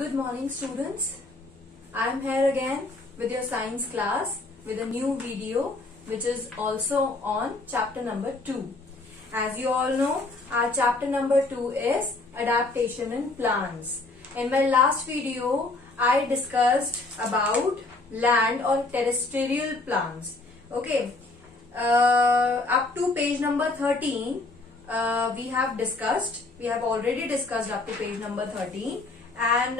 Good morning, students. I am here again with your science class with a new video which is also on chapter number 2. As you all know, our chapter number 2 is adaptation in plants. In my last video, I discussed about land or terrestrial plants. Okay, up to page number 13, we have already discussed up to page number 13. And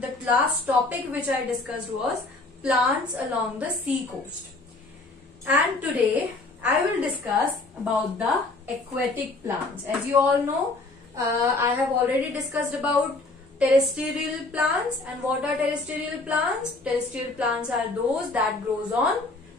the last topic which I discussed was plants along the sea coast. And today I will discuss about the aquatic plants. As you all know, I have already discussed about terrestrial plants. And what are terrestrial plants? Terrestrial plants are those that grows on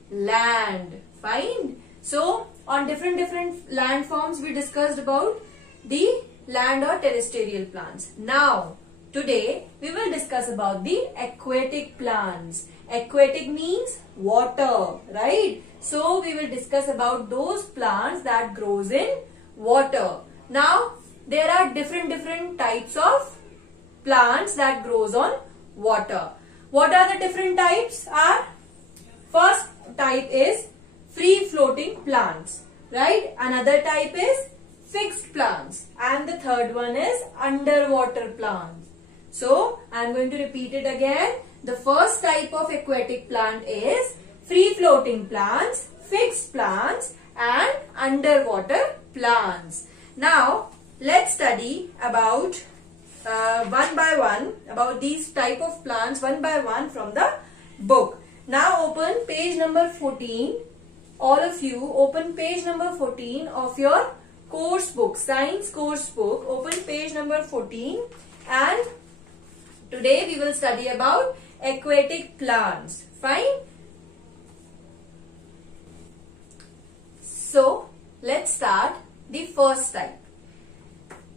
land. Fine. So on different land forms we discussed about the land or terrestrial plants. Now today we will discuss about the aquatic plants. Aquatic means water, right? So we will discuss about those plants that grows in water. Now there are different types of plants that grows on water. What are the different types? First type is free floating plants, right? Another type is fixed plants, and the third one is underwater plants. So I am going to repeat it again. The first type of aquatic plant is free floating plants, fixed plants and underwater plants. Now let's study about one by one about these type of plants one by one from the book. Now open page number 14. All of you open page number 14 of your course book, science course book. Open page number 14 and today we will study about aquatic plants. Fine. So let's start the first type.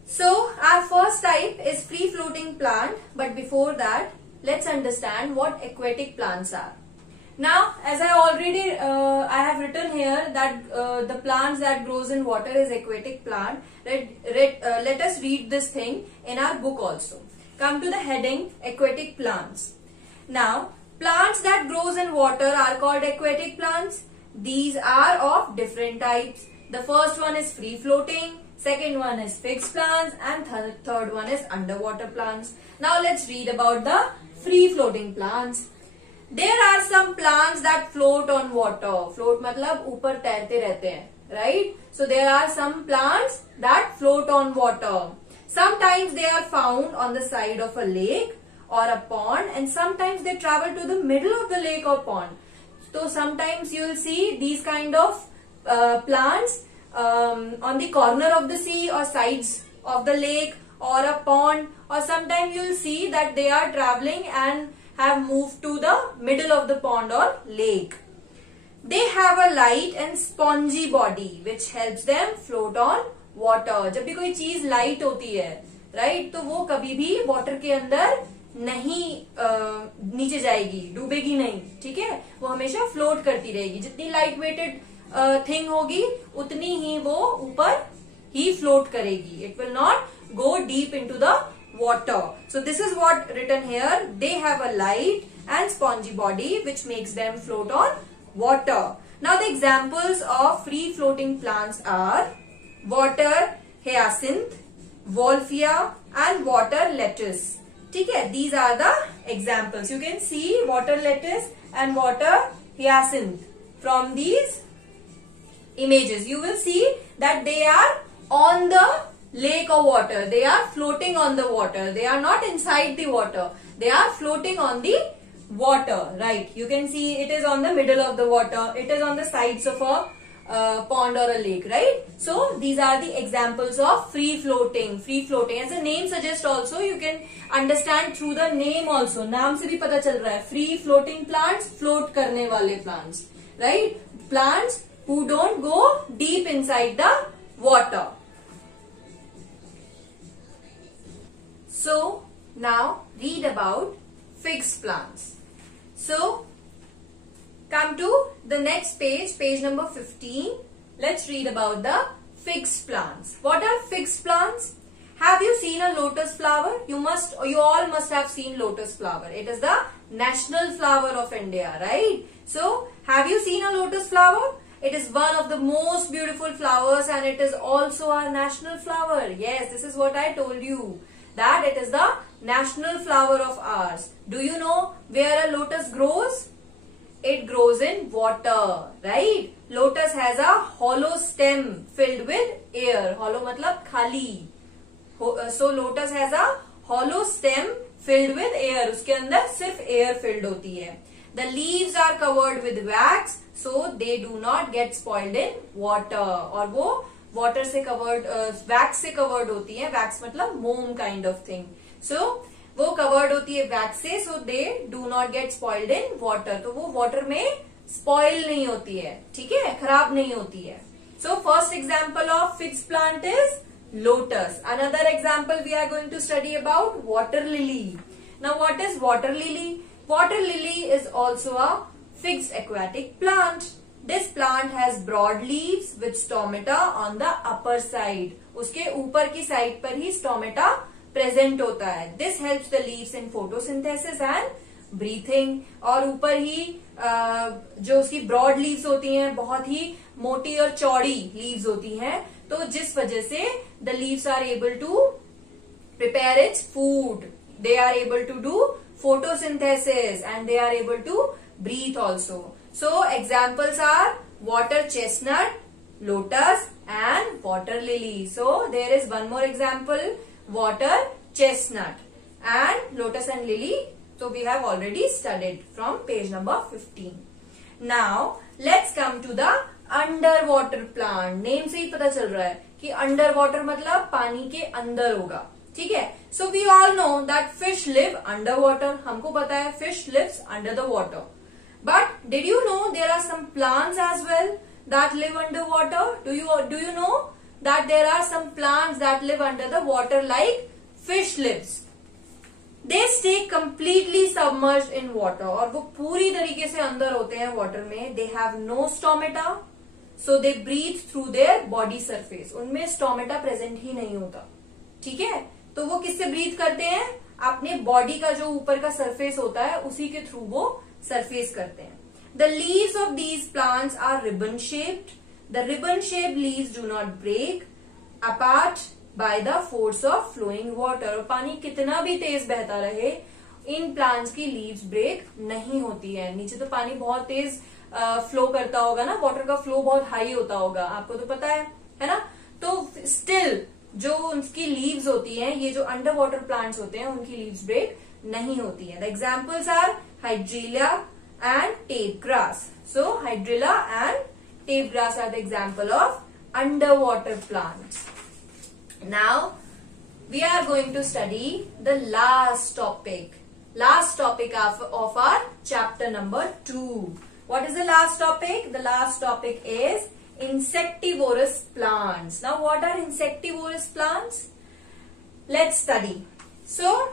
So our first type is free floating plant, but before that let's understand what aquatic plants are. Now as I already I have written here that the plants that grows in water is aquatic plant. Let us read this thing in our book also. Come to the heading aquatic plants. Now plants that grows in water are called aquatic plants. These are of different types. The first one is free floating, second one is fixed plants and third one is underwater plants. Now let's read about the free floating plants. There are some plants that float on water. Float मतलब ऊपर तैरते रहते हैं, right? So there are some plants that float on water. Sometimes they are found on the side of a lake or a pond, and sometimes they travel to the middle of the lake or pond. So sometimes you will see these kind of plants on the corner of the sea or sides of the lake or a pond, or sometimes you will see that they are traveling and have moved to the middle of the pond or lake. They have a light and spongy body which helps them float on water. जब भी कोई चीज light होती है, right, तो वो कभी भी वाटर के अंदर नहीं नीचे जाएगी, डूबेगी नहीं, ठीक है, वो हमेशा फ्लोट करती रहेगी. जितनी लाइट वेटेड थिंग होगी उतनी ही वो ऊपर ही फ्लोट करेगी. It will not go deep into the water. So this is what written here. They have a light and spongy body which makes them float on water. Now the examples of free floating plants are water hyacinth, wolffia and water lettuce. ठीक है, these are the examples. You can see water lettuce and water hyacinth from these images. You will see that they are on the lake or water. They are floating on the water. They are not inside the water. They are floating on the water, right? You can see it is on the middle of the water. It is on the sides of a pond or a lake, right? So these are the examples of free floating. Free floating, as the name suggests also, you can understand through the name also. नाम से भी पता चल रहा है. Free floating plants, float करने वाले plants, right? Plants who don't go deep inside the water. So now read about fixed plants. So come to the next page, page number 15. Let's read about the fixed plants. What are fixed plants? Have you seen a lotus flower? You all must have seen lotus flower. It is the national flower of India, right? So, have you seen a lotus flower? It is one of the most beautiful flowers and it is also our national flower. Yes, this is what I told you, that it is the national flower of ours. Do you know where a lotus grows? It grows in water, right? Lotus has a hollow stem filled with air. Hollow matlab khali. So lotus has a hollow stem filled with air. उसके अंदर सिर्फ air filled होती है. The leaves are covered with wax, so they do not get spoiled in water. और वो water से covered, wax से covered होती है. Wax मतलब moam kind of thing. So वो covered होती है wax से, so they do not get spoiled in water. तो वो water में spoil नहीं होती है, ठीक है, खराब नहीं होती है. So first example of fixed plant is lotus. Another example we are going to study about water lily. Now what is water lily? Water lily is also a fixed aquatic plant. This plant has broad leaves with stomata on the upper side. उसके ऊपर की side पर ही stomata present होता है. This helps the leaves in photosynthesis and breathing. और ऊपर ही जो उसकी broad leaves होती हैं, बहुत ही मोटी और चौड़ी leaves होती हैं, तो जिस वजह से the leaves are able to prepare its food. They are able to do photosynthesis and they are able to breathe also. So examples are water chestnut, lotus and water lily. So there is one more example, water chestnut and lotus and lily. So we have already studied from page number 15. Now let's come to the underwater plant. Name से ही पता चल रहा है कि underwater मतलब पानी के अंदर होगा, ठीक है. So we all know that fish live underwater. हमको पता है fish lives under the water. But did you know there are some plants as well that live underwater? Do you know that there are some plants that live under the water like fish lives? They stay completely submerged in water. और वो पूरी तरीके से अंदर होते हैं water में. They have no stomata, so they breathe through their body surface. उनमें stomata present ही नहीं होता, ठीक है. तो वो किससे ब्रीथ करते हैं? अपने बॉडी का जो ऊपर का सरफेस होता है उसी के थ्रू वो सरफेस करते हैं. The leaves of these plants are ribbon shaped. The ribbon shaped leaves do not break apart by the force of flowing water. और पानी कितना भी तेज बहता रहे, इन प्लांट्स की लीव्स ब्रेक नहीं होती है. नीचे तो पानी बहुत तेज फ्लो करता होगा ना, वाटर का फ्लो बहुत हाई होता होगा, आपको तो पता है ना. तो स्टिल जो उनकी लीव्स होती हैं, ये जो अंडर वाटर प्लांट्स होते हैं, उनकी लीव्स ब्रेक नहीं होती है. The examples are hydrilla and tape grass. So hydrilla and tape grass are the example of under water plants. Now we are going to study the last topic of our chapter number 2. What is the last topic? The last topic is insectivorous plants. Now what are insectivorous plants? Let's study. So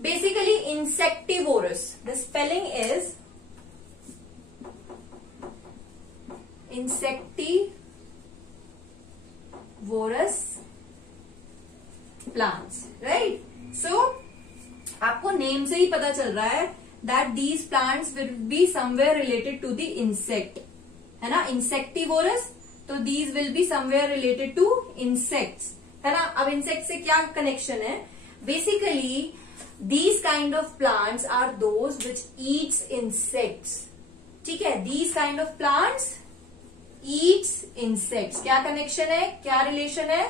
basically insectivorous, the spelling is insectivorous plants, right? So आपको name से ही पता चल रहा है that these plants will be somewhere related to the insect, है ना. insectivorous, तो these will be somewhere related to insects, है ना. अब insect से क्या connection है? Basically these kind of plants are those which eats insects, ठीक है. These kind of plants eats insects. क्या connection है, क्या relation है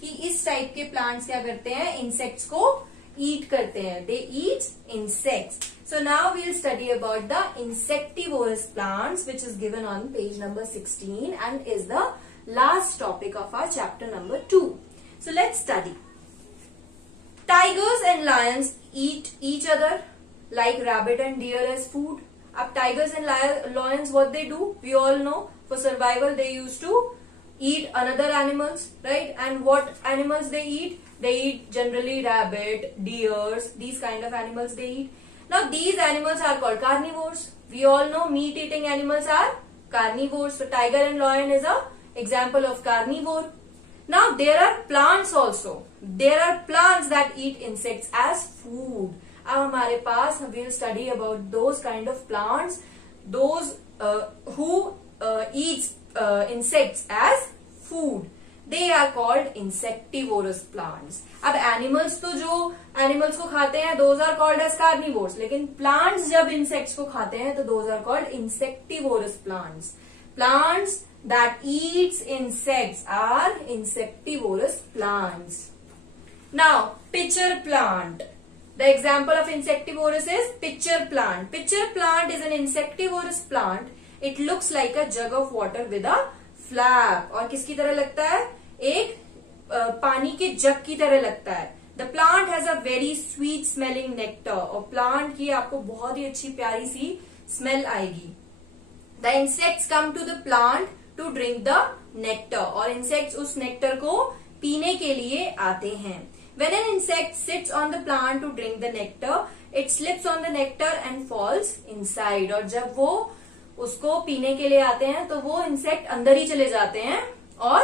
कि इस type के plants क्या करते हैं, insects को eat करते हैं. They eat insects. So now we'll study about the insectivorous plants, which is given on page number 16 and is the last topic of our chapter number 2. So let's study. Tigers and lions eat each other like rabbit and deer as food. Ab tigers and lions, what they do? We all know for survival they used to eat another animals, right? And what animals they eat? They eat generally rabbit, deers, these kind of animals they eat. Now these animals are called carnivores. We all know meat eating animals are carnivores. So tiger and lion is a example of carnivore. Now there are plants also. There are plants that eat insects as food. अब हमारे पास we will study about those kind of plants, those who eats insects as food. They are called insectivorous plants. अब animals तो जो animals को खाते हैं those are called as carnivores. लेकिन plants जब insects को खाते हैं तो those are called insectivorous plants. Plants that eats insects are insectivorous plants. Now pitcher plant. The example of insectivorous is pitcher plant. Pitcher plant is an insectivorous plant. It looks like a jug of water with a flap. और किसकी तरह लगता है? एक पानी के जग की तरह लगता है. The plant has a very sweet smelling nectar. और plant की आपको बहुत ही अच्छी प्यारी सी स्मेल आएगी. The insects come to the plant to drink the nectar. और insects उस nectar को पीने के लिए आते हैं. When an insect sits on the plant to drink the nectar, it slips on the nectar and falls inside. और जब वो उसको पीने के लिए आते हैं तो वो इंसेक्ट अंदर ही चले जाते हैं और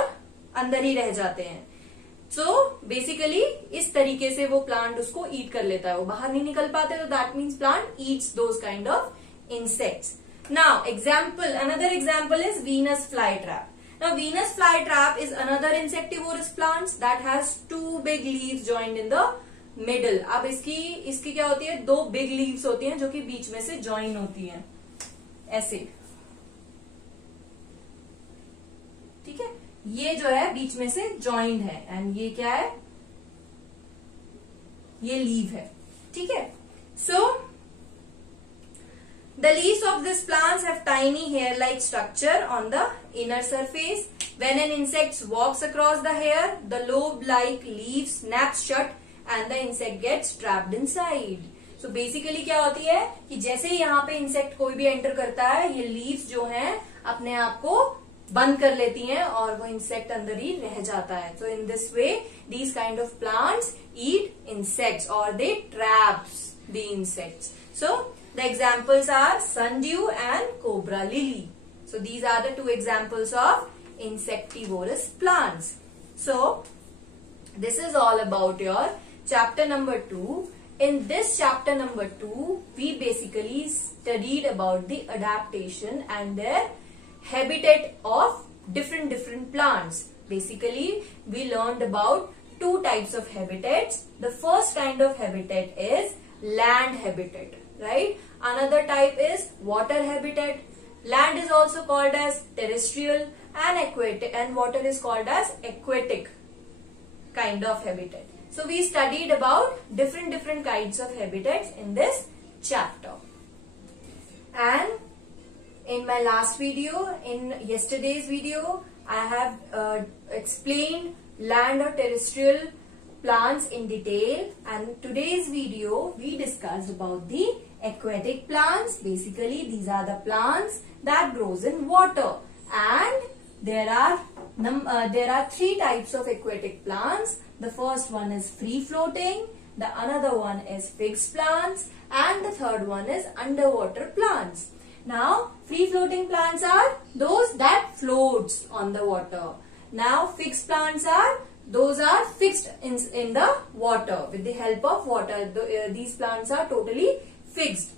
अंदर ही रह जाते हैं. So basically इस तरीके से वो प्लांट उसको ईट कर लेता है. वो बाहर नहीं निकल पाते तो that means plant Yeats those kind of insects. Now another example is Venus flytrap. Now Venus flytrap is another insectivorous plant that has two big leaves joined in the middle. अब इसकी क्या होती है? दो big leaves होती हैं जो कि बीच में से join होती हैं ऐसे. ठीक है, ये जो है बीच में से joined है एंड ये क्या है? ये leaf है. ठीक है, so the leaves of these plants have tiny hair-like structure on the inner surface. When an insect walks across the hair, the lobe-like leaf snaps shut and the insect gets trapped inside. So basically क्या होती है कि जैसे ही यहाँ पे insect कोई भी enter करता है, ये लीव्स जो हैं अपने आप को बंद कर लेती हैं और वो इंसेक्ट अंदर ही रह जाता है. So in this way, these kind of plants eat insects or they traps the insects. So the examples are sundew and cobra lily. So these are the two examples of insectivorous plants. So this is all about your chapter number 2. In this chapter number 2, we basically studied about the adaptation and their habitat of different plants. Basically, we learned about two types of habitats. The first kind of habitat is land habitat, right? Another type is water habitat. Land is also called as terrestrial and aquatic, and water is called as aquatic kind of habitat. So we studied about different kinds of habitats in this chapter. And in my last video, in yesterday's video, I have explained land or terrestrial plants in detail, and today's video we discussed about the aquatic plants. Basically these are the plants that grows in water, and there are three types of aquatic plants. The first one is free floating, the another one is fixed plants, and the third one is underwater plants. Now free floating plants are those that floats on the water. Now fixed plants are those are fixed in the water with the help of water. These plants are totally fixed.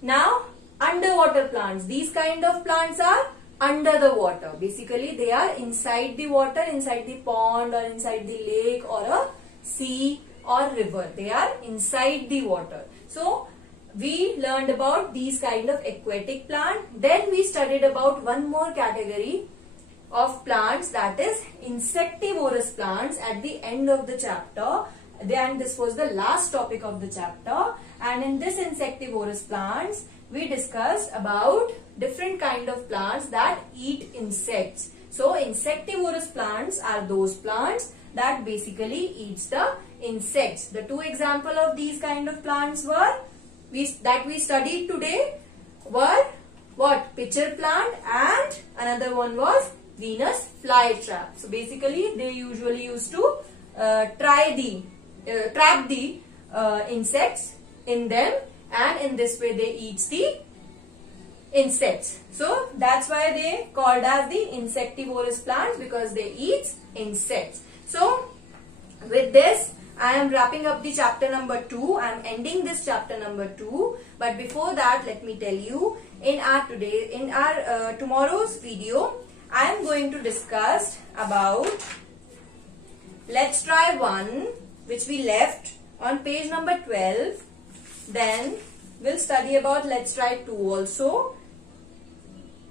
Now underwater plants, these kind of plants are under the water. Basically they are inside the water, inside the pond or inside the lake or a sea or river. They are inside the water. So we learned about these kind of aquatic plant. Then we studied about one more category of plants, that is insectivorous plants, at the end of the chapter. Then this was the last topic of the chapter, and in this insectivorous plants we discussed about different kind of plants that eat insects. So insectivorous plants are those plants that basically eats the insects. The two examples of these kind of plants were that we studied today were what? Pitcher plant, and another one was Venus flytrap. So basically they usually used to trap the insects in them, and in this way they eat the insects. So that's why they called as the insectivorous plants, because they eat insects. So with this, I am wrapping up the chapter number 2. I am ending this chapter number 2. But before that, let me tell you, in our tomorrow's video, I am going to discuss about Let's Try 1, which we left on page number 12. Then we'll study about Let's Try 2 also,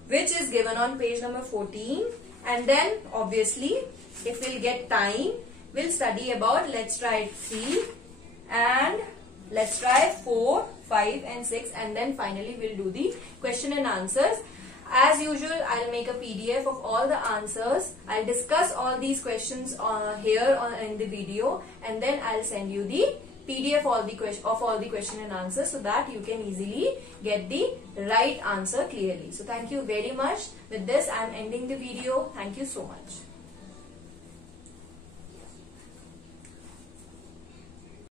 which is given on page number 14. And then obviously, if we'll get time, we'll study about Let's Try 3 and Let's Try 4, 5 and 6, and then finally we'll do the question and answers. As usual, I'll make a PDF of all the answers. I'll discuss all these questions here in the video, and then I'll send you the PDF of all the question and answers, so that you can easily get the right answer clearly. So thank you very much. With this, I'm ending the video. Thank you so much.